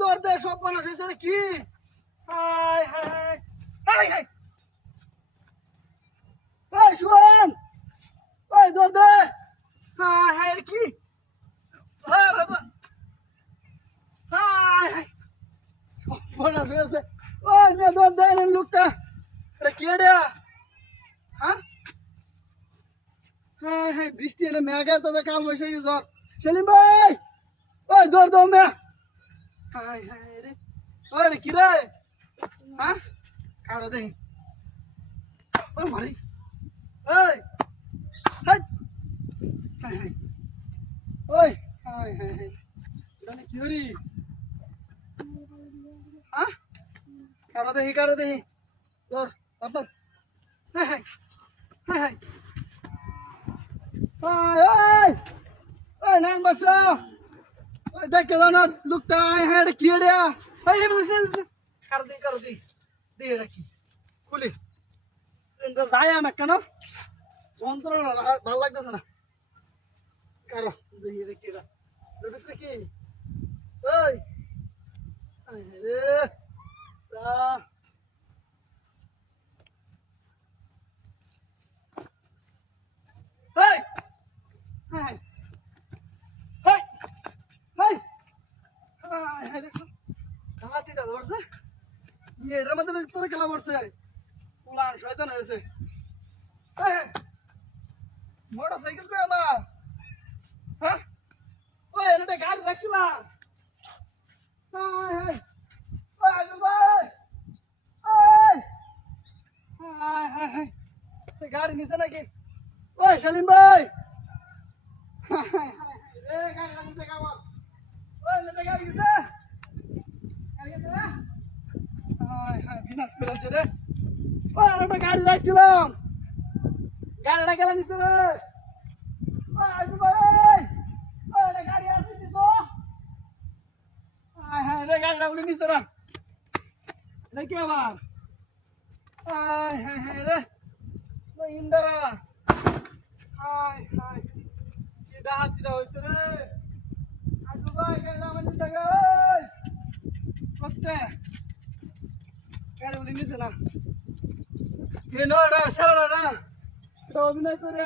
দৌড় দে সব মানুষ হয়েছে রে কি high high high high high শুন ওই দৌড় দে হাই হাই রে কি হাই হাই সব মানুষ হয়েছে ওই নে দৌড় দে লোকটা রে কি রে হ্যাঁ হাই হাই বৃষ্টি এলে মেঘে তো কাল বৈশাখী জ্বর সেলিম ভাই ওই দৌড় দাও মে হাই হাই রে ওই রে কি রে হ্যাঁ কারো দেখি ওই মারি ওই হাই হাই হাই ওই হাই হাই হাই এটা কি হরি হ্যাঁ কারো দেখি তোর আপনার high high high high high ওই নাম বসো ওই দেখ কেন না লুকটা হ্যাঁ এটা কি রে ওই কারো দি দিয়ে রাখি খুলি যাই আমি কেন যন্ত্রণা ভালো লাগতেছে না কারো দেখি রে কি ভিতরে কি ওই রে Hey! Hey! Hey! Hey! Hey! দেখো হাতিটা ধরছে এর মধ্যে তোরে খেলা পড়ছে উলান শয়তান হয়েছে মোটরসাইকেল কই আমার হ্যাঁ ওই এটা গাড়ি রাখছিলাম হাই হাই ওই ভাই ওই হাই হাই হাই গাড়ি নিচে নাকি ওই সেলিম ভাই রে গাড়ি নিচে কাওয়াল ওই লেটে গাড়ি গেছে না হাই হাই বিনাশ করেছে রে ওই একটা গাড়ি রাখছিলাম গাড়িটা গেল নিচে রে ওই আইজু ভাই ওই একটা গাড়ি আছে নিচে হাই হাই রে গাড়িটা উড়ে নিচে না রে কি আবার হাই হাই হাই রে ওই ইন্দারা হাই হাই কি ডাহাতিটা হইছে রে আইজু ভাই গাড়িটা আমার নিচে গে করতে গাড়ি উড়ে নিচে না সারা না অভিনয় করে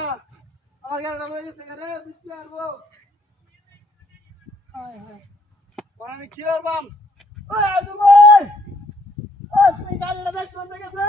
আমার গাড়িটা লয়ে গেছে রে বুঝতে পারবো হাই হাই আমি কি করবাম ওই আজু ভাই তুমি গাড়িটা দেখ শুনতে গেছে